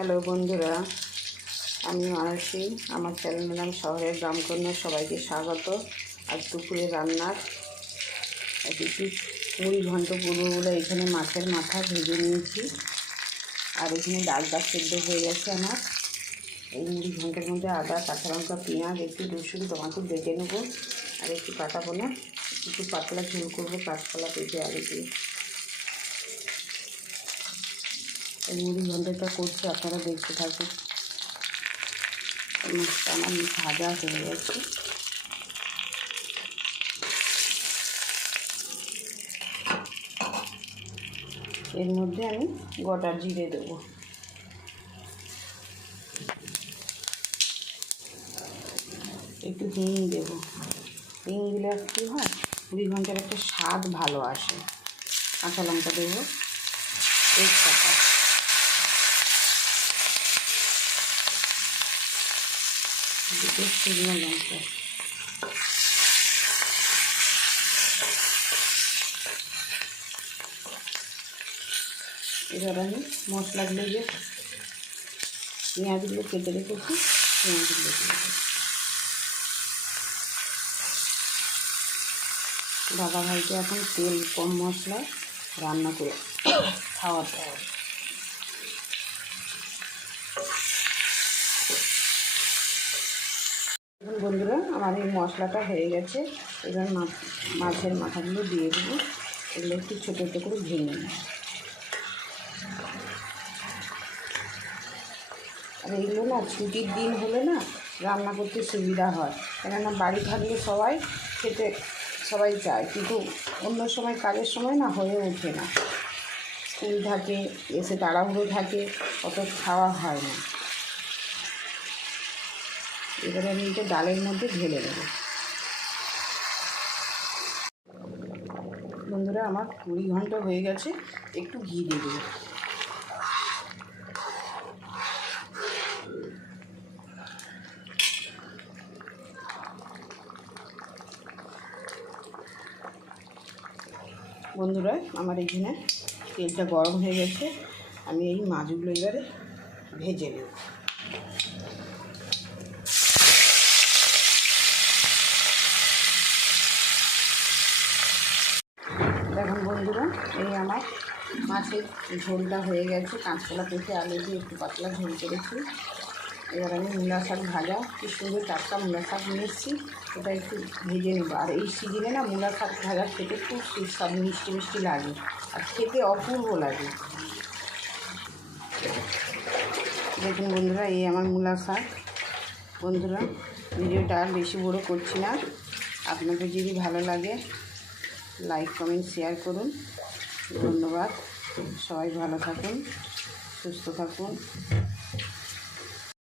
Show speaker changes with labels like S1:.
S1: Hello বন্ধুরা আমি মানসী আমার চ্যানেলের নাম শহরের গ্রামকন্যা সবাইকে স্বাগত। আর দুপুরে রান্নার কিছু মুড়ি ঘন্ট করব বলে এখানে মাছের মাথা ভেজে নিয়েছি। আর এখানে ডালটা সেদ্ধ হয়ে গেছে আমার। এই মুড়ি ঘন্টের মধ্যে আদা, কাঁচা লঙ্কা, পেঁয়াজ, একটু রসুন, টমাটো বেটে নেব। আর একটু কাটা পোনা, একটু পাতলা ঝোল করব, কাঁচকলা পেঁপে, আলু দিয়ে এই মুড়ি ঘন্টটা করছি, আপনারা দেখতে থাকুন। আমার ভাজা হয়ে গেছে। এর মধ্যে আমি গোটা জিরে দেবো। একটু হিং দেবো। হিং দিলে কী হয়, মুড়ি ঘণ্টার একটা স্বাদ ভালো আসে। কাঁচা লঙ্কা দেবো, তেজপাতা। দুটো শুকনো লঙ্কা এবার আমি মশলাগুলো যে পেঁয়াজগুলো কেটে রেখেছি, পেঁয়াজগুলো। দাদা ভাইকে এখন তেল, কম মশলা রান্না করে খাওয়াতে হবে বন্ধুরা, আমার এই মশলাটা হয়ে গেছে। এবার মাছের মাথাগুলো দিয়ে দেবো। এগুলো একটু ছোটো ছোটো করে ভেঙে আর এগুলো না, ছুটির দিন হলে না রান্না করতে সুবিধা হয়। কেননা বাড়ি থাকলে সবাই খেতে, সবাই চায়। কিন্তু অন্য সময় কাজের সময় না হয়ে ওঠে না। স্কুল থাকে, এসে তাড়াহুড়ো থাকে, অত খাওয়া হয় না। এবারে আমি এটা ডালের মধ্যে ঢেলে দেবো। বন্ধুরা, আমার কুড়ি ঘণ্টা হয়ে গেছে, একটু ঘি দিয়ে দেবো। বন্ধুরা, আমার এখানে তেলটা গরম হয়ে গেছে, আমি এই মাছগুলো এবারে ভেজে নেব দেখুন বন্ধুরা এই আমার মাছের ঝোলটা হয়ে গেছে। কাঁচকলা পেঁপে আলু দিয়ে একটু পাতলা ঝোল করেছি। এবার আমি মূলা শাক ভাজা। কি সুন্দর টাটকা মূলা শাক নিয়ে এসেছি ওটা একটু ভেজে নেব। আর এই সিজনে না মূলা শাক ভাজা খেতে খুব সুস্বাদ, মিষ্টি মিষ্টি লাগে। আর খেতে অপূর্ব লাগে। দেখুন বন্ধুরা, এই আমার মূলা শাক। বন্ধুরা, ভিডিওটা আর বেশি বড় করছি না। আপনাদের যদি ভালো লাগে লাইক কমেন্ট শেয়ার করুন। ধন্যবাদ। সবাই ভালো থাকুন সুস্থ থাকুন।